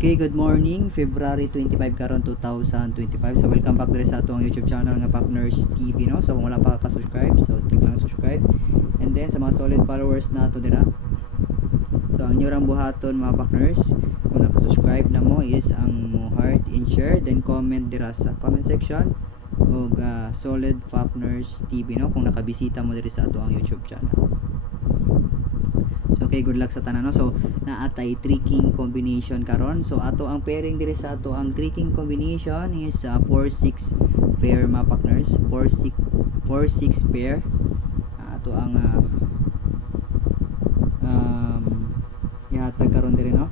Okay, good morning. February 25 karon 2025. So welcome back diri sa atong YouTube channel nga Partners TV, no. So kung wala pa ka subscribe, so click lang subscribe. And then sa mga solid followers nato dira. So ang inyong buhaton mga partners, kung naka-subscribe na mo is ang mo heart and share, then comment dira sa comment section og Solid Partners TV, no, kung nakabisita mo diri sa ato ang YouTube channel. So okay, good luck sa tanan, no. So naatay tricking combination karon. So ato ang pairing diri sa ato ang tricking combination is 4-6 pair mga partners. 4-6 pair. Ato ang ihatag karon diri, no.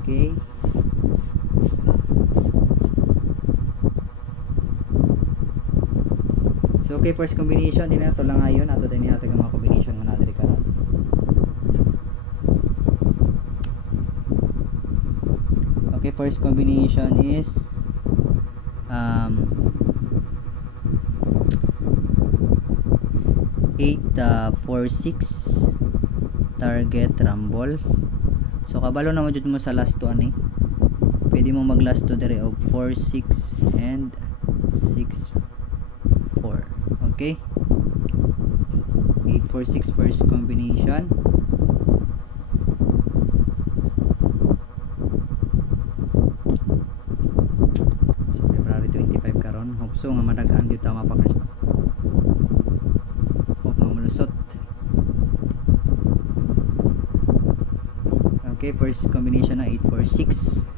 Okay. So okay, first combination din nato lang ayon ato din ihatag ang mga combination nga na diri karon. Okay, first combination is 8-4-6 target rumble. So kabalo na mo jud mo sa last to ani. Pwede mo mag last to dire og 4-6 and 6-4. Okay, 8-4-6 first combination. So February 25 karon, hope so nga madagaan gyud ta mga partners, no? Hope nga malusot. Okay, first combination na 8-4-6.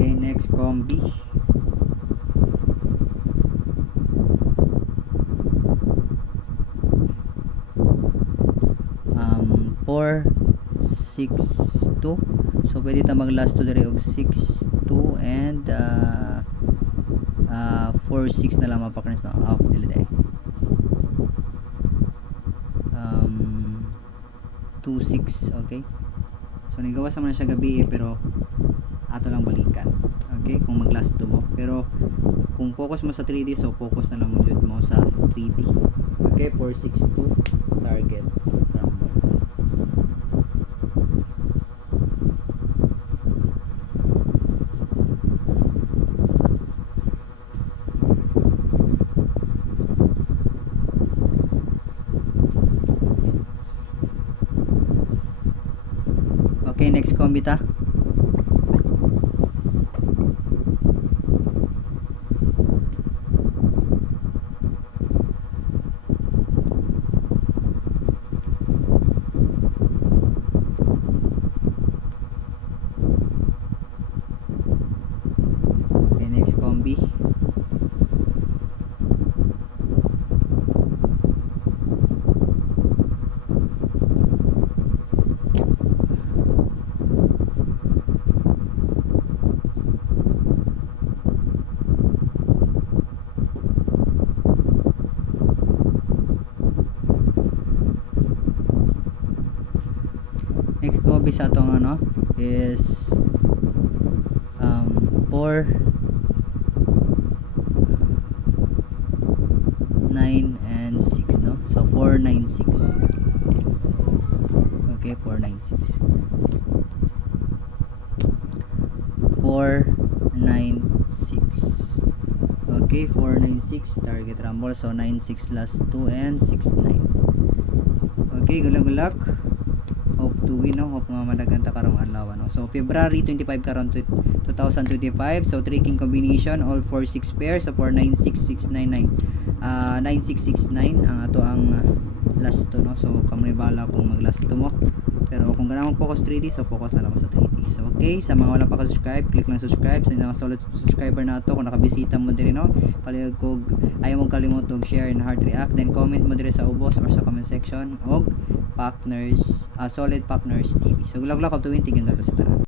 Okay, next combi. Um, 4-6-2. So pwede ta mag last to dire og 6-2 and 4-6 na lang mga partners, na dili day. 2-6. Okay, so nigawas naman na siya gabi pero ato lang balikan. Okay, kung mag last to mo, pero kung focus mo sa 3D, so focus na lang mo sa 3D. Okay, 4-6-2 target rumble. Okay, next combi ta. Okay, next combi. Next combi sa atong ano is 4, 9 and 6, no. So 4-9-6. Okay, 4-9-6. 4-9-6. Okay, 4-9-6 target rumble. So 9-6 last 2 and 6-9. Okay, good luck. Hope to win, no. Hope nga madagan ta karong adlaw, no. So February 25 karon 2025. So tricking combination all 4-6 pairs. So 4-9-6-6-9-9 9-6-6-9 ang ato ang last to, no. So kamo bala kung mag last to mo, pero kung ganang focus 3D, so focus na lang sa 3D. So okay, sa mga wala pa ka-subscribe, click lang subscribe. Sa mga solid subscriber na to, kung nakabisita mo diri, no, palig kog ayaw mo kalimot og share and heart react, then comment mo diri sa ubos or sa comment section og Partners Solid Partners TV. So gulog-log up to win, tigang galo sa tanan.